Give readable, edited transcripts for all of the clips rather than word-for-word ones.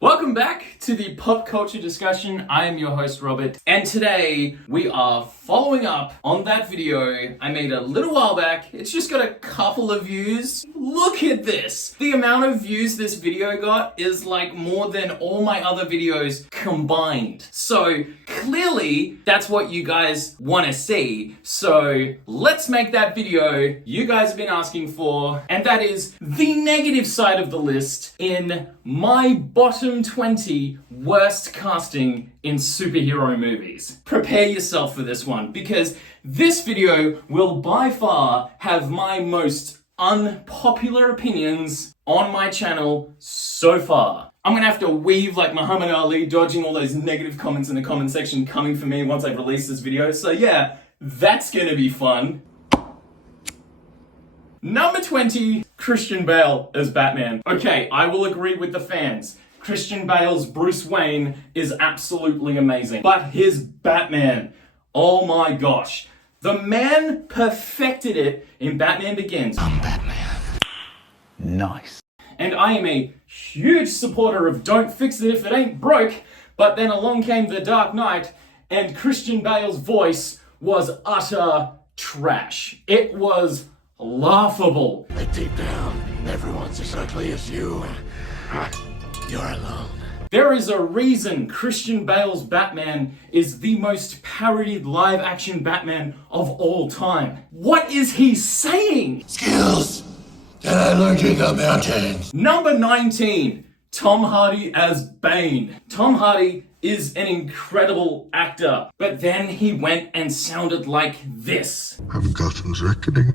Welcome back to the pop culture discussion. I am your host, Robert, and today we are following up on that video I made a little while back. It's just got a couple of views. Look at this. The amount of views this video got is like more than all my other videos combined. So clearly that's what you guys want to see. So let's make that video you guys have been asking for, and that is the negative side of the list in my bottom 20 worst casting in superhero movies. Prepare yourself for this one, because this video will by far have my most unpopular opinions on my channel so far. I'm gonna have to weave like Muhammad Ali, dodging all those negative comments in the comment section coming for me once I've released this video. So yeah, that's gonna be fun. Number 20, Christian Bale as Batman. Okay, I will agree with the fans. Christian Bale's Bruce Wayne is absolutely amazing. But his Batman, oh my gosh. The man perfected it in Batman Begins. I'm Batman. Nice. And I am a huge supporter of don't fix it if it ain't broke, but then along came The Dark Knight, and Christian Bale's voice was utter trash. It was laughable. But deep down, everyone's exactly as you. You're alone. There is a reason Christian Bale's Batman is the most parodied live-action Batman of all time. What is he saying? Skills that I learned in the mountains. Number 19, Tom Hardy as Bane. Tom Hardy is an incredible actor, but then he went and sounded like this. I've gotten reckoning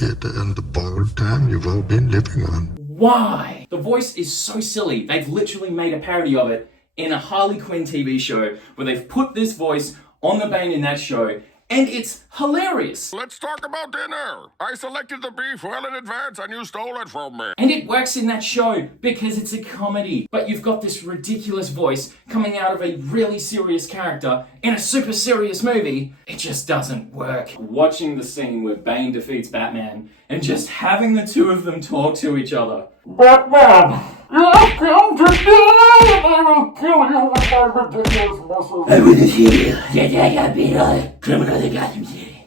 yet to end the borrowed time you've all been living on. Why? The voice is so silly. They've literally made a parody of it in a Harley Quinn TV show where they've put this voice on the Bane in that show, and it's hilarious. Let's talk about dinner. I selected the beef well in advance and you stole it from me. And it works in that show because it's a comedy. But you've got this ridiculous voice coming out of a really serious character in a super serious movie. It just doesn't work. Watching the scene where Bane defeats Batman and just having the two of them talk to each other. Batman, you have come to die, and I will kill you with my ridiculous muscles. I will kill that I have been a criminal in Gotham City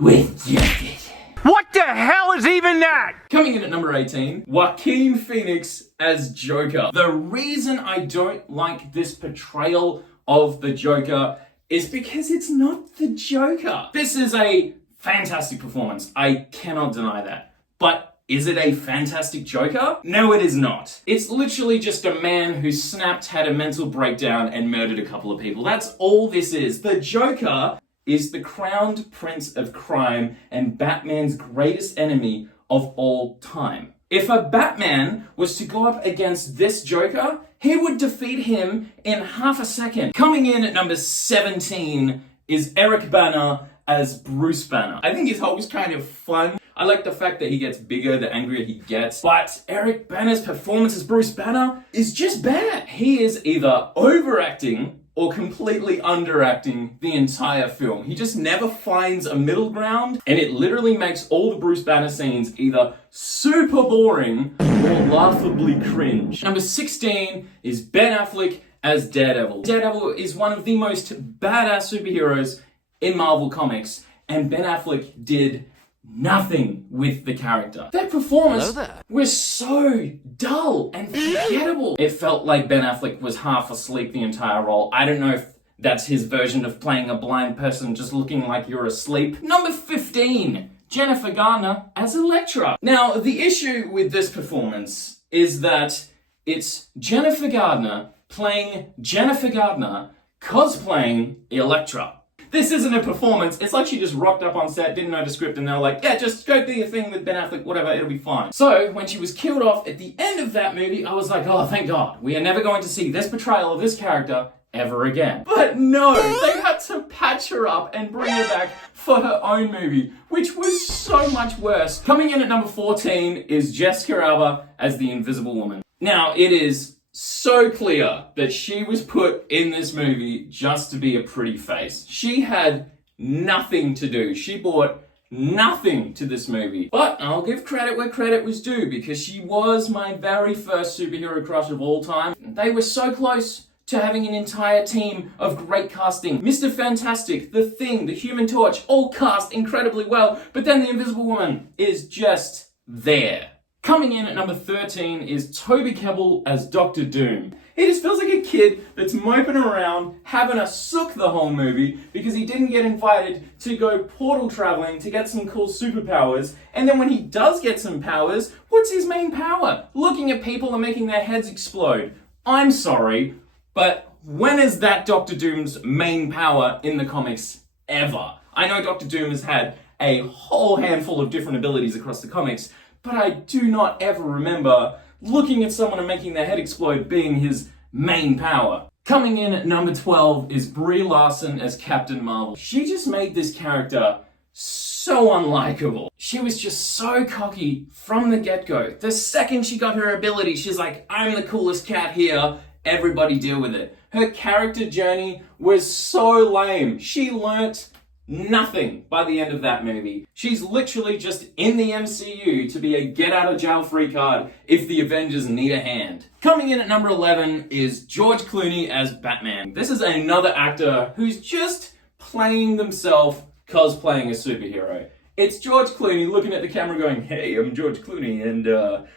with justice. What the hell is even that? Coming in at number 18, Joaquin Phoenix as Joker. The reason I don't like this portrayal of the Joker is because it's not the Joker. This is a fantastic performance. I cannot deny that. But is it a fantastic Joker? No, it is not. It's literally just a man who snapped, had a mental breakdown, and murdered a couple of people. That's all this is. The Joker is the crowned prince of crime and Batman's greatest enemy of all time. If a Batman was to go up against this Joker, he would defeat him in half a second. Coming in at number 17 is Eric Bana as Bruce Banner. I think his Hulk is kind of fun. I like the fact that he gets bigger the angrier he gets, but Eric Banner's performance as Bruce Banner is just bad. He is either overacting or completely underacting the entire film. He just never finds a middle ground, and it literally makes all the Bruce Banner scenes either super boring or laughably cringe. Number 16 is Ben Affleck as Daredevil. Daredevil is one of the most badass superheroes in Marvel Comics, and Ben Affleck did nothing with the character. That performance was so dull and forgettable. It felt like Ben Affleck was half asleep the entire role. I don't know if that's his version of playing a blind person just looking like you're asleep. Number 15, Jennifer Garner as Elektra. Now, the issue with this performance is that it's Jennifer Garner playing Jennifer Garner cosplaying Elektra. This isn't a performance. It's like she just rocked up on set, didn't know the script, and they were like, yeah, just go do your thing with Ben Affleck, whatever, it'll be fine. So, when she was killed off at the end of that movie, I was like, oh, thank God. We are never going to see this portrayal of this character ever again. But no, they had to patch her up and bring her back for her own movie, which was so much worse. Coming in at number 14 is Jessica Alba as the Invisible Woman. Now, it is so clear that she was put in this movie just to be a pretty face. She had nothing to do. She brought nothing to this movie. But I'll give credit where credit was due, because she was my very first superhero crush of all time. They were so close to having an entire team of great casting. Mr. Fantastic, The Thing, The Human Torch, all cast incredibly well, but then the Invisible Woman is just there. Coming in at number 13 is Toby Kebbell as Dr. Doom. He just feels like a kid that's moping around, having a sook the whole movie because he didn't get invited to go portal traveling to get some cool superpowers. And then when he does get some powers, what's his main power? Looking at people and making their heads explode. I'm sorry, but when is that Dr. Doom's main power in the comics ever? I know Dr. Doom has had a whole handful of different abilities across the comics, but I do not ever remember looking at someone and making their head explode being his main power. Coming in at number 12 is Brie Larson as Captain Marvel. She just made this character so unlikable. She was just so cocky from the get-go. The second she got her ability, she's like, I'm the coolest cat here, everybody deal with it. Her character journey was so lame. She learnt nothing by the end of that movie. She's literally just in the MCU to be a get-out-of-jail-free card if the Avengers need a hand. Coming in at number 11 is George Clooney as Batman. This is another actor who's just playing themselves cosplaying a superhero. It's George Clooney looking at the camera going, hey, I'm George Clooney and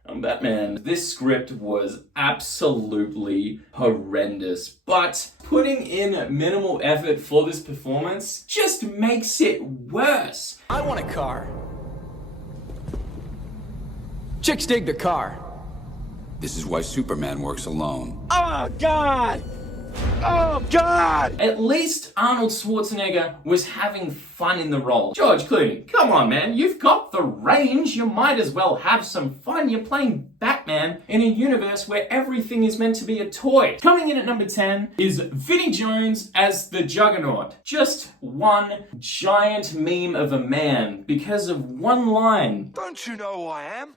I'm Batman. This script was absolutely horrendous, but putting in minimal effort for this performance just makes it worse. I want a car. Chicks dig the car. This is why Superman works alone. Oh, God! Oh, God! At least Arnold Schwarzenegger was having fun in the role. George Clooney, come on, man. You've got the range. You might as well have some fun. You're playing Batman in a universe where everything is meant to be a toy. Coming in at number 10 is Vinnie Jones as the Juggernaut. Just one giant meme of a man because of one line. Don't you know who I am?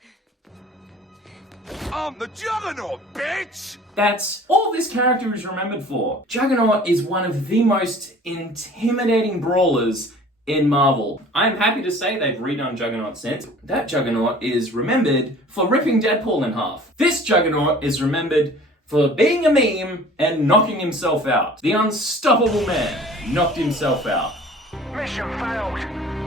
I'm the Juggernaut, bitch! That's all this character is remembered for. Juggernaut is one of the most intimidating brawlers in Marvel. I'm happy to say they've redone Juggernaut since. That Juggernaut is remembered for ripping Deadpool in half. This Juggernaut is remembered for being a meme and knocking himself out. The unstoppable man knocked himself out. Mission failed.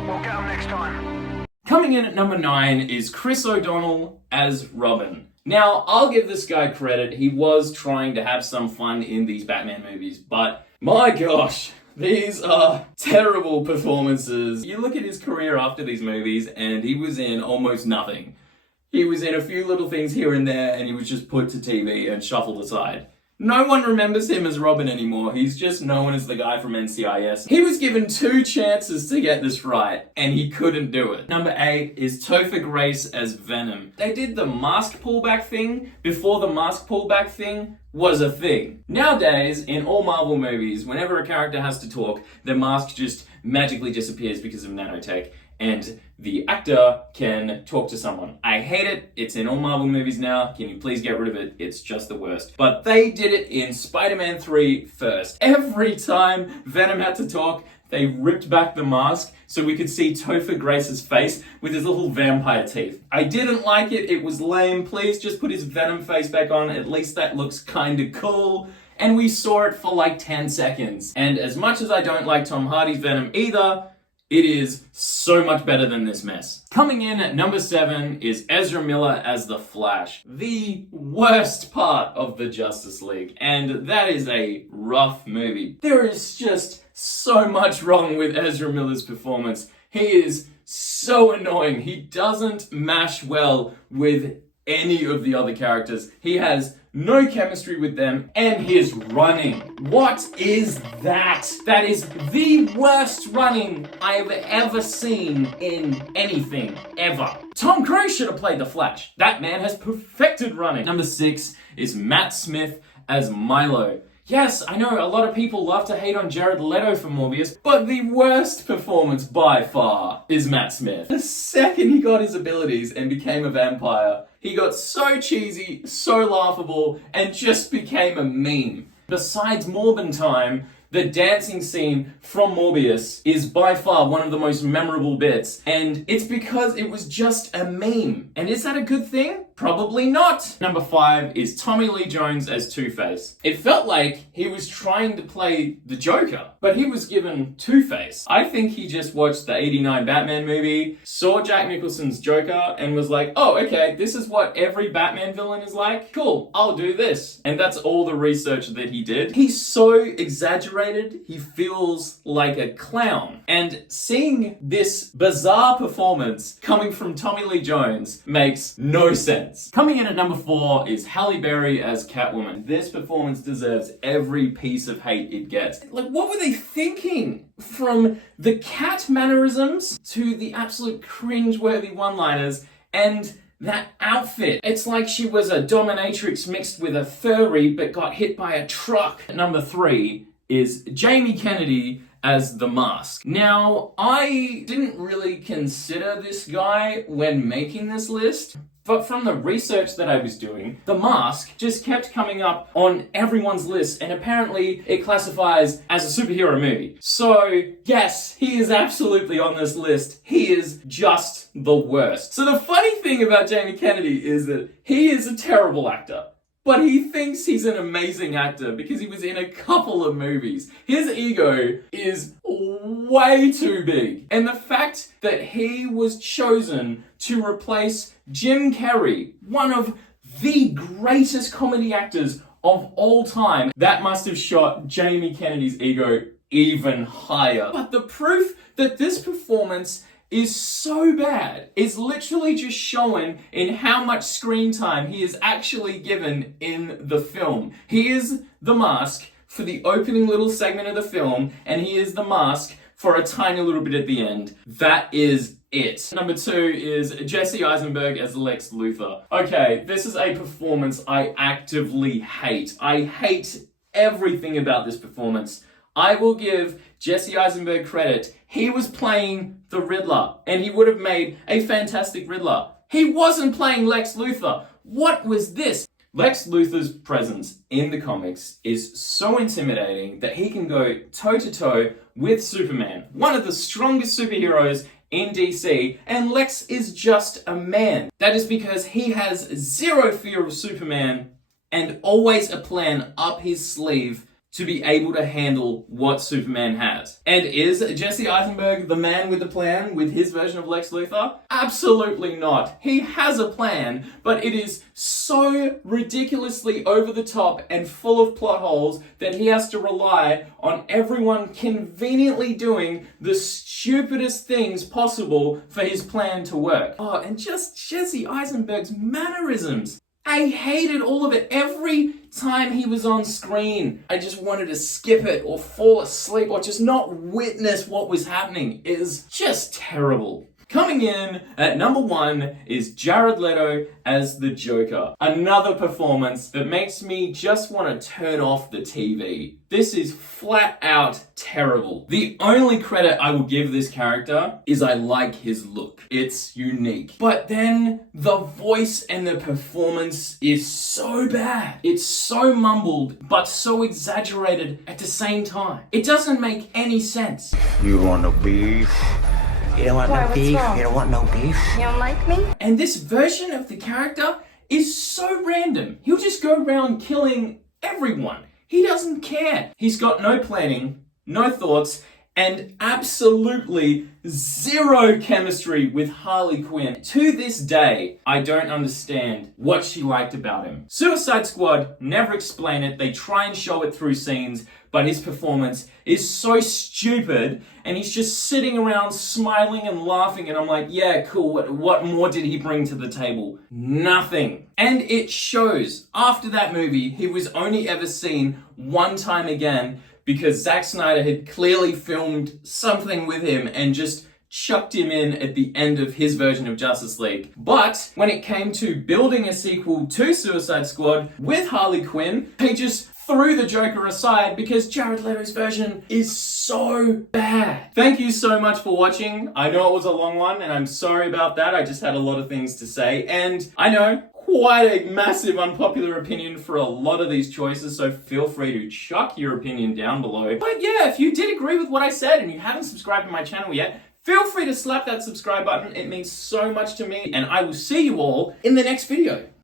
We'll get him next time. Coming in at number 9 is Chris O'Donnell as Robin. Now, I'll give this guy credit. He was trying to have some fun in these Batman movies, but my gosh, these are terrible performances. You look at his career after these movies, and he was in almost nothing. He was in a few little things here and there, and he was just put to TV and shuffled aside. No one remembers him as Robin anymore. He's just known as the guy from NCIS. He was given 2 chances to get this right, and he couldn't do it. Number 8 is Topher Grace as Venom. They did the mask pullback thing before the mask pullback thing was a thing. Nowadays, in all Marvel movies, whenever a character has to talk, their mask just magically disappears because of nanotech, and the actor can talk to someone. I hate it. It's in all Marvel movies now. Can you please get rid of it? It's just the worst. But they did it in Spider-Man 3 first. Every time Venom had to talk, they ripped back the mask so we could see Topher Grace's face with his little vampire teeth. I didn't like it. It was lame. Please just put his Venom face back on. At least that looks kinda cool. And we saw it for like 10 seconds. And as much as I don't like Tom Hardy's Venom either, it is so much better than this mess. Coming in at number 7 is Ezra Miller as the Flash. The worst part of the Justice League. And that is a rough movie. There is just so much wrong with Ezra Miller's performance. He is so annoying. He doesn't mash well with any of the other characters. He has no chemistry with them, and his running. What is that? That is the worst running I've ever seen in anything, ever. Tom Cruise should have played the Flash. That man has perfected running. Number 6 is Matt Smith as Milo. Yes, I know a lot of people love to hate on Jared Leto for Morbius, but the worst performance by far is Matt Smith. The second he got his abilities and became a vampire, he got so cheesy, so laughable, and just became a meme. Besides Morbin time, The dancing scene from Morbius is by far one of the most memorable bits, and it's because it was just a meme. And is that a good thing? Probably not. Number 5 is Tommy Lee Jones as Two-Face. It felt like he was trying to play the Joker, but he was given Two-Face. I think he just watched the '89 Batman movie, saw Jack Nicholson's Joker, and was like, oh, okay, this is what every Batman villain is like. Cool, I'll do this. And that's all the research that he did. He's so exaggerated, he feels like a clown. And seeing this bizarre performance coming from Tommy Lee Jones makes no sense. Coming in at number 4 is Halle Berry as Catwoman. This performance deserves every piece of hate it gets. Like, what were they thinking? From the cat mannerisms to the absolute cringe-worthy one-liners and that outfit. It's like she was a dominatrix mixed with a furry but got hit by a truck. Number 3 is Jamie Kennedy as The Mask. Now, I didn't really consider this guy when making this list, but from the research that I was doing, The Mask just kept coming up on everyone's list, and apparently it classifies as a superhero movie. So, yes, he is absolutely on this list. He is just the worst. So the funny thing about Jamie Kennedy is that he is a terrible actor. But he thinks he's an amazing actor because he was in a couple of movies. His ego is way too big. And the fact that he was chosen to replace Jim Carrey, one of the greatest comedy actors of all time, that must have shot Jamie Kennedy's ego even higher. But the proof that this performance is so bad is literally just shown in how much screen time he is actually given in the film. He is the Mask for the opening little segment of the film, and he is the Mask for a tiny little bit at the end. That is it. Number 2 is Jesse Eisenberg as Lex Luthor. Okay, this is a performance I actively hate. I hate everything about this performance. I will give Jesse Eisenberg credit. He was playing the Riddler, and he would have made a fantastic Riddler. He wasn't playing Lex Luthor. What was this? Lex Luthor's presence in the comics is so intimidating that he can go toe-to-toe with Superman, one of the strongest superheroes in DC, and Lex is just a man. That is because he has zero fear of Superman and always a plan up his sleeve to be able to handle what Superman has. And is Jesse Eisenberg the man with the plan with his version of Lex Luthor? Absolutely not. He has a plan, but it is so ridiculously over the top and full of plot holes that he has to rely on everyone conveniently doing the stupidest things possible for his plan to work. Oh, and just Jesse Eisenberg's mannerisms. I hated all of it. Every time he was on screen, I just wanted to skip it or fall asleep or just not witness what was happening. It is just terrible. Coming in at number 1 is Jared Leto as the Joker. Another performance that makes me just want to turn off the TV. This is flat out terrible. The only credit I will give this character is I like his look. It's unique. But then the voice and the performance is so bad. It's so mumbled, but so exaggerated at the same time. It doesn't make any sense. You want no beef? You don't want no beef? Wrong? You don't want no beef? You don't like me? And this version of the character is so random. He'll just go around killing everyone. He doesn't care. He's got no planning, no thoughts, and absolutely zero chemistry with Harley Quinn. To this day, I don't understand what she liked about him. Suicide Squad never explain it. They try and show it through scenes, but his performance is so stupid, and he's just sitting around smiling and laughing, and I'm like, yeah, cool, what more did he bring to the table? Nothing. And it shows. After that movie, he was only ever seen one time again because Zack Snyder had clearly filmed something with him and just chucked him in at the end of his version of Justice League. But when it came to building a sequel to Suicide Squad with Harley Quinn, they just threw the Joker aside because Jared Leto's version is so bad. Thank you so much for watching. I know it was a long one and I'm sorry about that. I just had a lot of things to say, and I know quite a massive unpopular opinion for a lot of these choices, so feel free to chuck your opinion down below. But yeah, if you did agree with what I said and you haven't subscribed to my channel yet, feel free to slap that subscribe button. It means so much to me, and I will see you all in the next video.